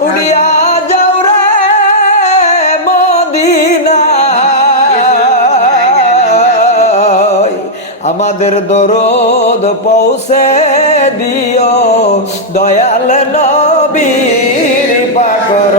উড়িয়া যাও রে মদিনা। আমাদের দরদ পৌঁছে দিও। দয়াল নবীর পাকর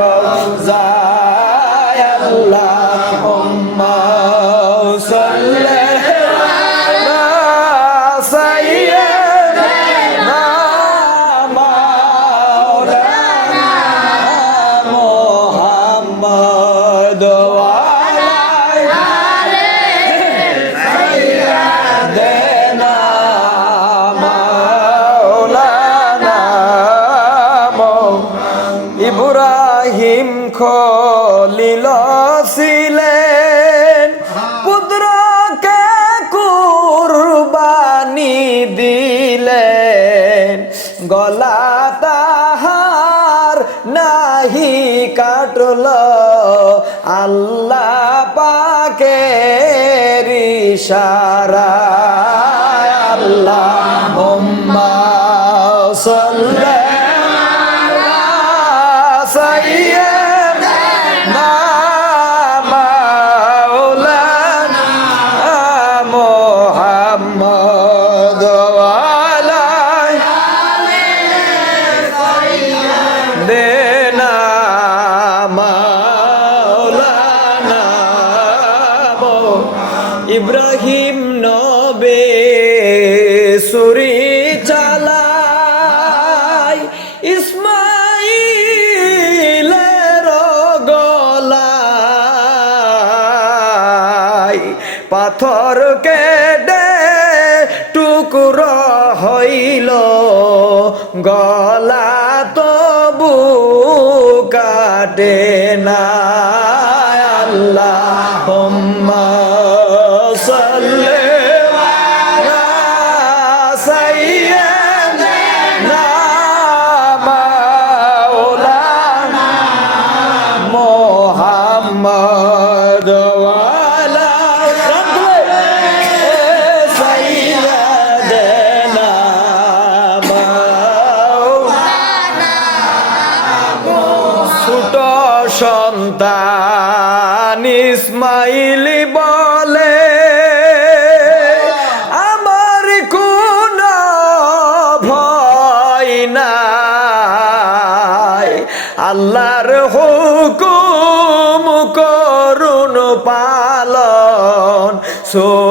নাহি কাটল। আল্লাহ পাকে ইশারা আল্লাহ ইব্রাহিম নবে সুরি চালাই, ইসমাইলের গলায় পাথর কেটে টুকরো হইল, গলা তবু কাটে না আল্লাহ সন্তান ইসমাইলি বলে আমার কোন ভয় নাই। আল্লাহর হুকুম করুন পালন। সরি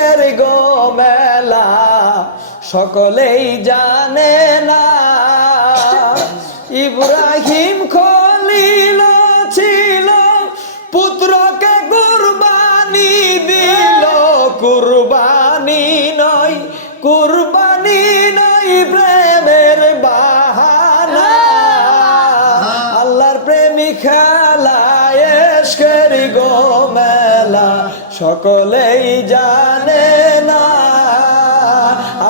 এশকের গো মেলা সকলেই জানে না। ইব্রাহিম খলিল ছিল পুত্রকে কুরবানি দিল। কুরবানি নয় কুরবানি নয় প্রেমের বাহানা। আল্লাহর প্রেমিক খেলা এসকের গো মেলা সকলেই জানে না।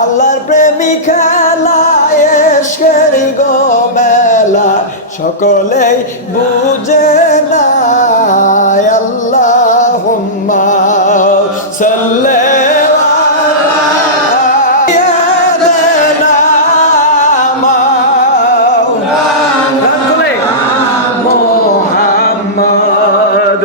আল্লাহর প্রেমিক খেলা এসকের গো মেলা সকলেই বুঝে না। আল্লাহ। সাল্লে মোহাম্মদ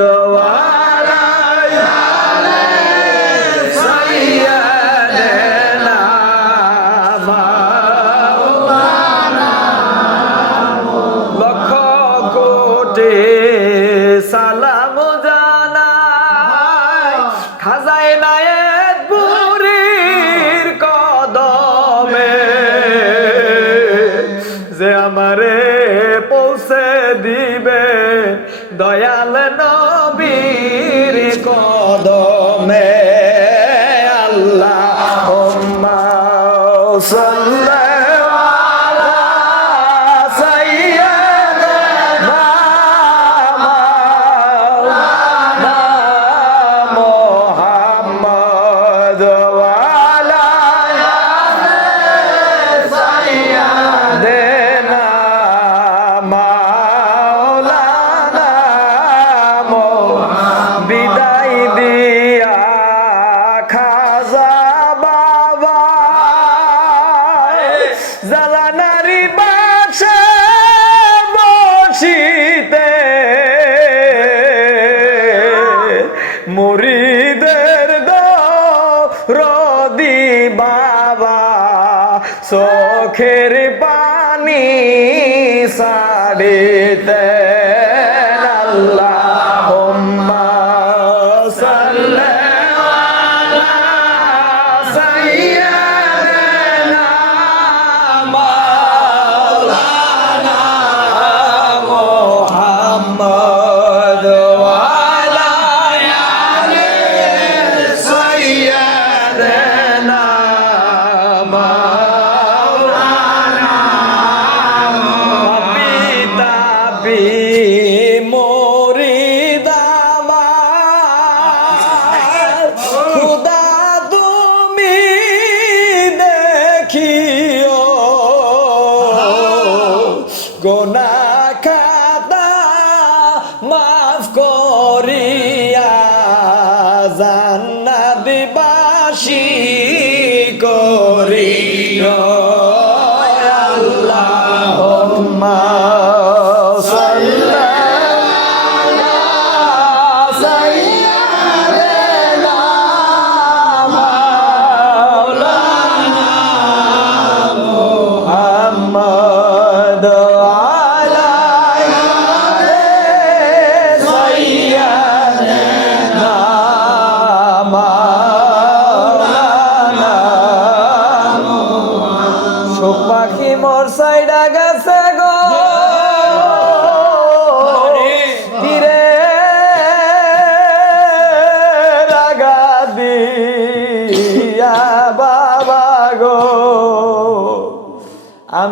con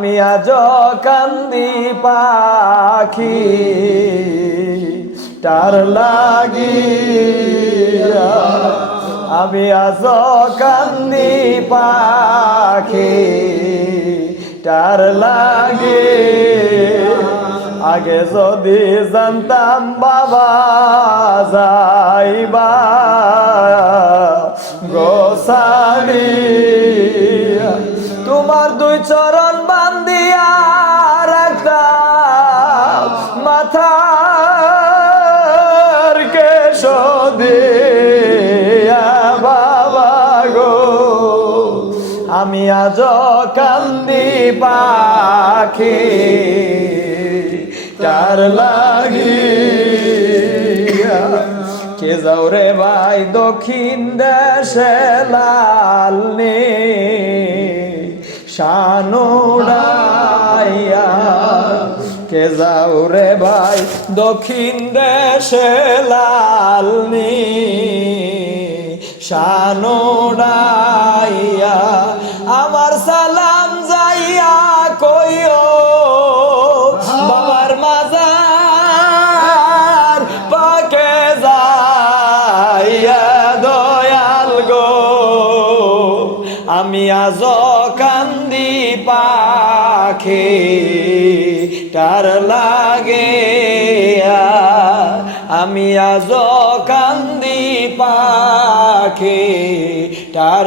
আমি আজ কান্দি পাখি, তার লাগিয়া আমি আজ কান্দি পাখি, তার লাগে। আগে যদি জানতাম বাবা যাইবা গোসালি আজ কান্দি পাখি, তার লাগিয়া। কে যাও রে ভাই দক্ষিণ দেশে লাল নে শানুড়াইয়া কে যাও রে ভাই দক্ষিণ দেশে লাল নে শানুড়াইয়া আমার সালাম যাইয়া কইও, বাবার মাজার পাকে যাইয়া দয়াল গো, আমি আজ কান্দি পাখি তার লাগে আমি আজ কান্দি পাখি তার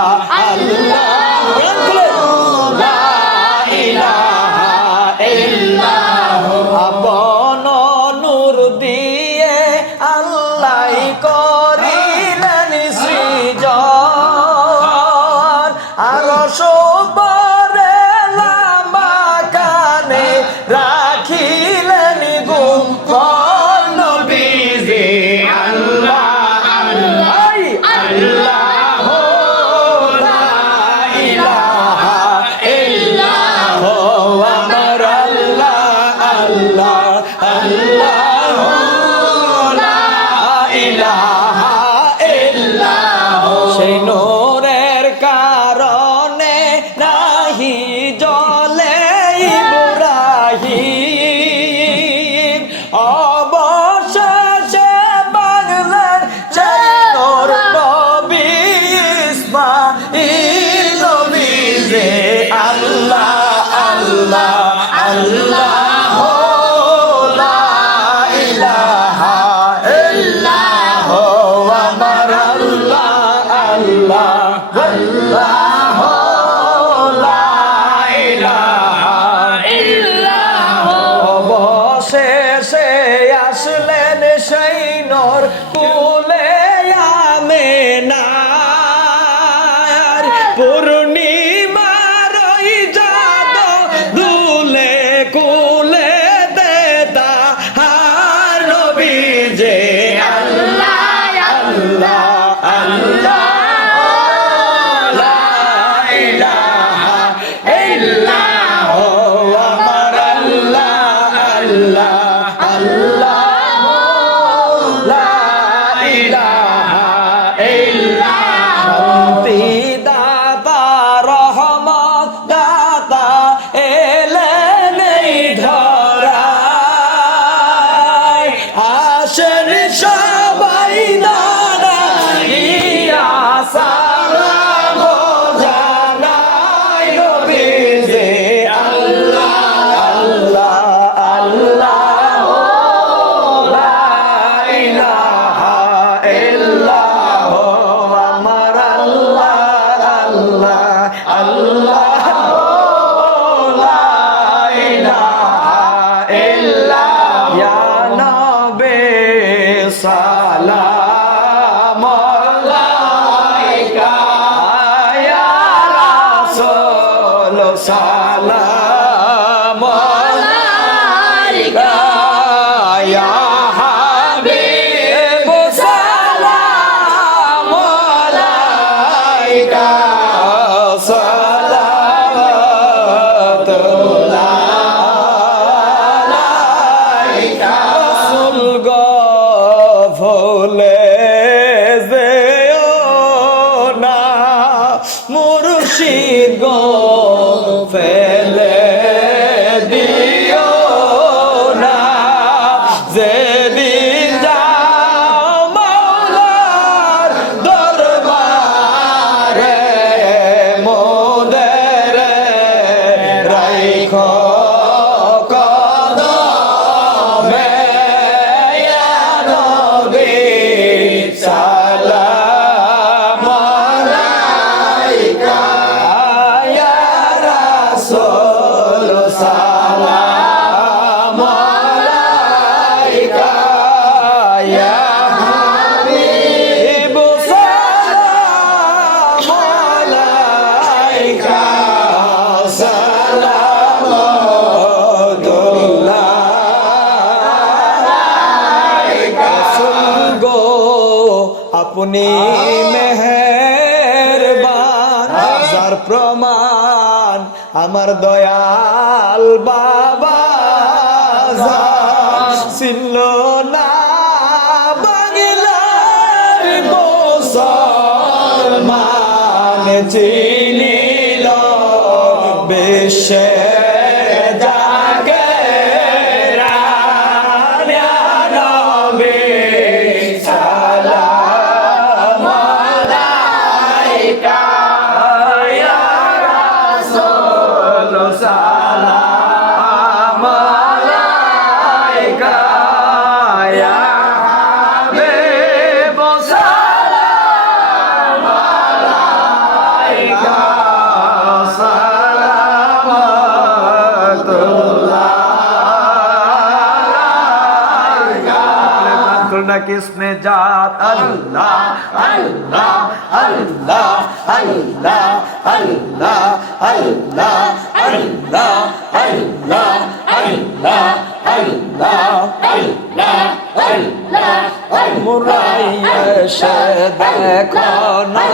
por আপনি মেহরবান। যার প্রমাণ আমার দয়াল বাবা। ছিল না মানে চিনিল বিশ্বের কিসমে জাত আল্লাহ আল্লাহ আল্লাহ আল্লাহ আল্লাহ আল্লাহ আল্লাহ আল্লাহ আল্লাহ আল্লাহ আল্লাহ আল্লাহ মুরাইয়া দেখো না